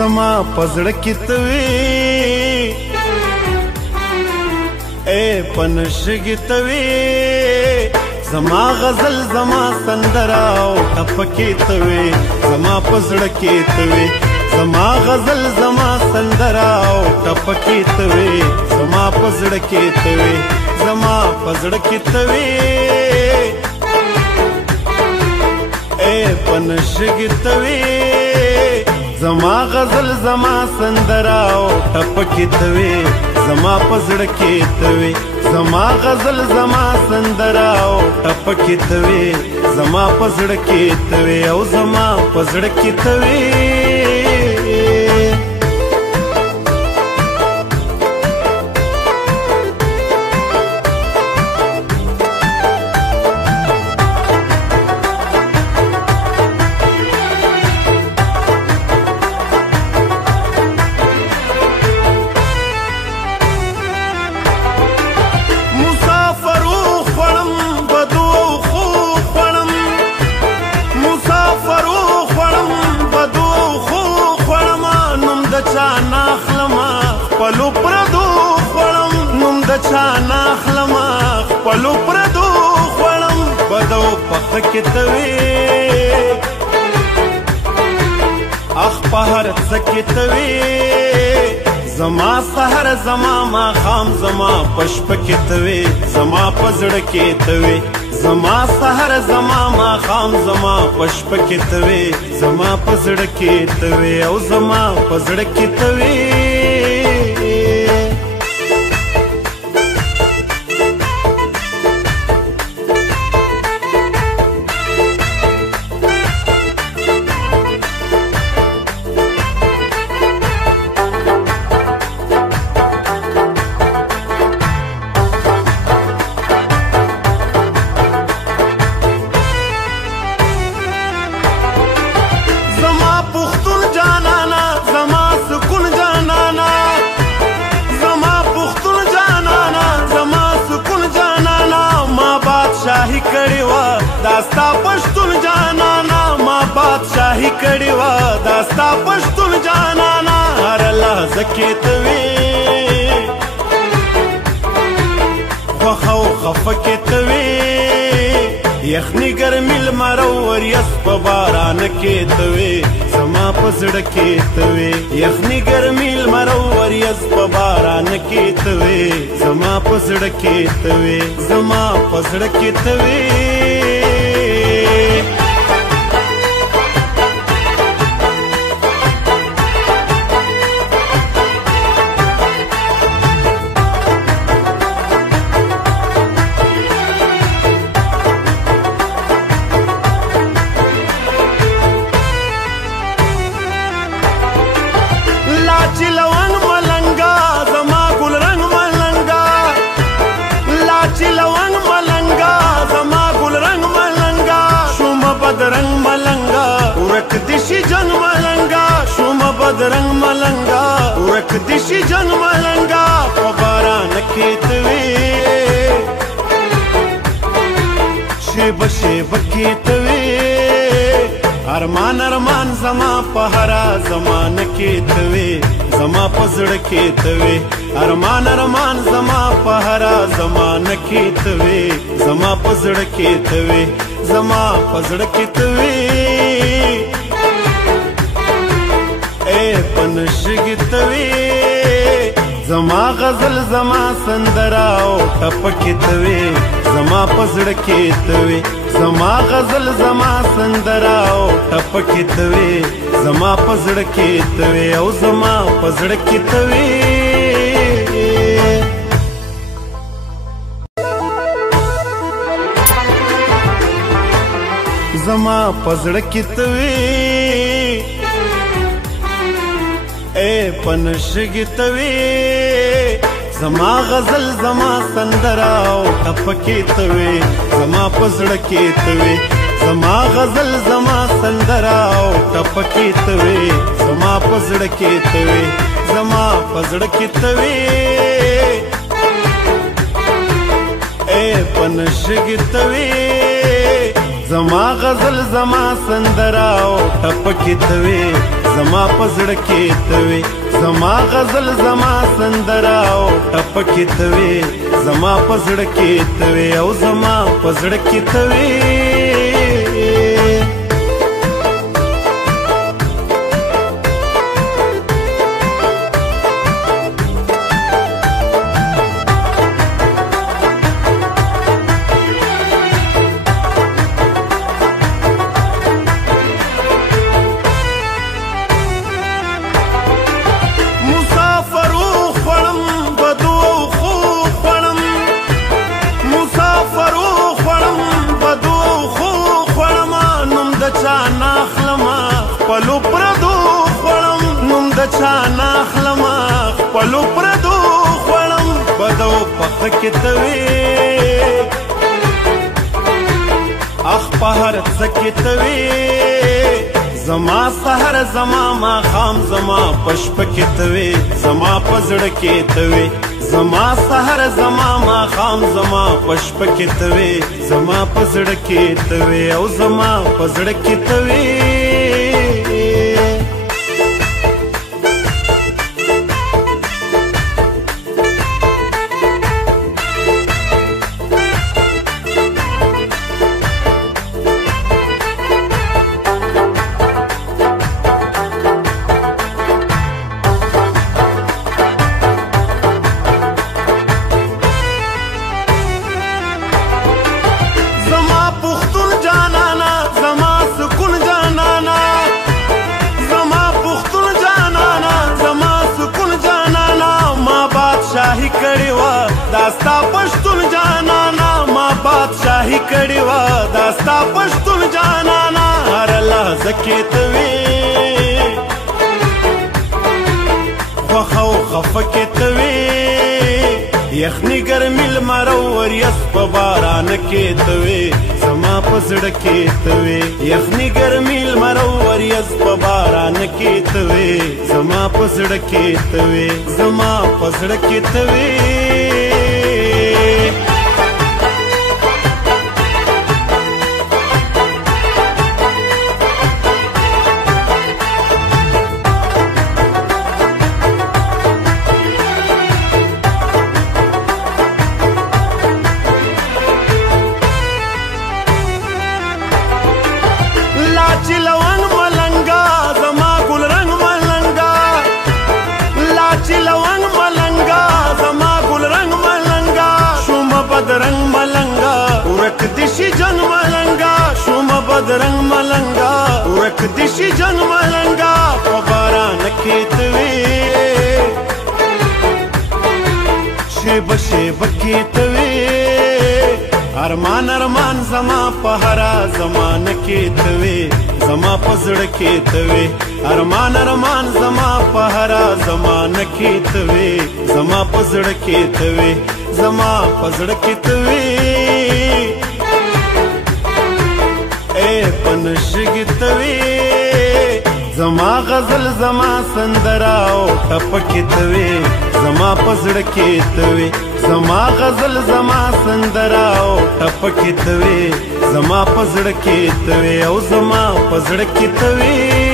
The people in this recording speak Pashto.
زما پزړه کې توي اے پنشګي توي زما غزل زما سندرا او ټپکې توي زما پزړه کې توي زما غزل زما سندرا او ټپکې توي زما پزړه کې توي زما پزړه کې توي اے پنشګي توي زما غزل زما سندرا او ټپکې توي زما پزړه کې توي زما غزل زما سندرا او ټپکې توي زما پزړه کې توي او زما پزړه کې توي پلو پردو خوړم نوم د چا ناخلم پلو پردو خوړم بدو پخ کې توي اخ په هر څه کې توي زما سحر زما ماښام زما پشپ کې توي زما پزړه کې توي زما سحر زما ماښام زما پشپ کې توي زما پزړه کې توي او زما پزړه کې توي شاہی کڑی وا داستا پشتون جانانا ما بادشاہی کڑی وا داستا پشتون جانانا ہر لحظه کې توي خوخو خفه کې توي یخنی ګرمي لمر وریځ په باران کې توي زما پزړه کې توي یخنی ګرمي لمر وریځ په باران کې توي زما پزړه کې توي زما پزړه کې توي بدرنگ ملنگا ورک دیشی جنگ ملنگا شوم بدرنگ ملنگا ورک دیشی جنگ ملنگا باران کې توي شیب شیب کې توي ارمان ارمان زما په هرا زمانه کې توي زما پزړه کې توي ارمان ارمان زما په هرا زمانه کې توي زما پزړه کې توي زما پزړه کې توي اے پنشګي توي زما غزل زما سندرا او ټپکې توي زما پزړه کې توي زما غزل زما سندرا او ټپکې توي زما پزړه کې توي او زما پزړه کې توي زما پزړه کې توي اے پنشګي توي زما غزل زما سندرا او ټپکې توي زما پزړه کې توي زما غزل زما سندرا او ټپکې توي زما پزړه کې توي زما پزړه کې توي اے پنشګي توي زما غزل زما سندرا او ټپکې توي زما پزړه کې توي زما غزل زما سندرا او ټپ کې توي زما پزړه کې توي او زما پزړه کې توي خپلو پردو خوړم نوم د چا نه اخلم خپلو پردو خوړم بدو پخه کې توي اخ په هر څه کې توي زما سحر زما ماښام زما په شپه کې توي زما په زړه کې توي زما سحر زما ماښام زما په شپه کې توي زما په زړه کې توي او زما په زړه کې توي داستا پښتون جانانا ما بادشاہی کړي وا داستا پښتون جانانا هر لحظه کې توي خوخه او خفه کې توي یخني ګرمي لمر او وریځ په باران کې توي زما په زړه کې توي یخني ګرمي لمر او وریځ په باران کې توي زما په زړه کې توي زما په زړه کې توي بدرنگ ملنگا ورک دیشی جن ملنگا شوم بدرنگ ملنگا ورک دیشی جن ملنگا پباران کیتوی شیب شیب کیتوی ارمان ارمان زما پهرا زمان کیتوی زما پزړه کیتوی ارمان ارمان زما پهرا زمان کیتوی زما پزړه کیتوی زما پزړه کې توي اے پنشګ توي زما غزل زما سندرا او ټپ کې توي زما پزړه کې توي زما غزل زما سندرا او ټپ کې توي زما پزړه کې توي او زما پزړه کې توي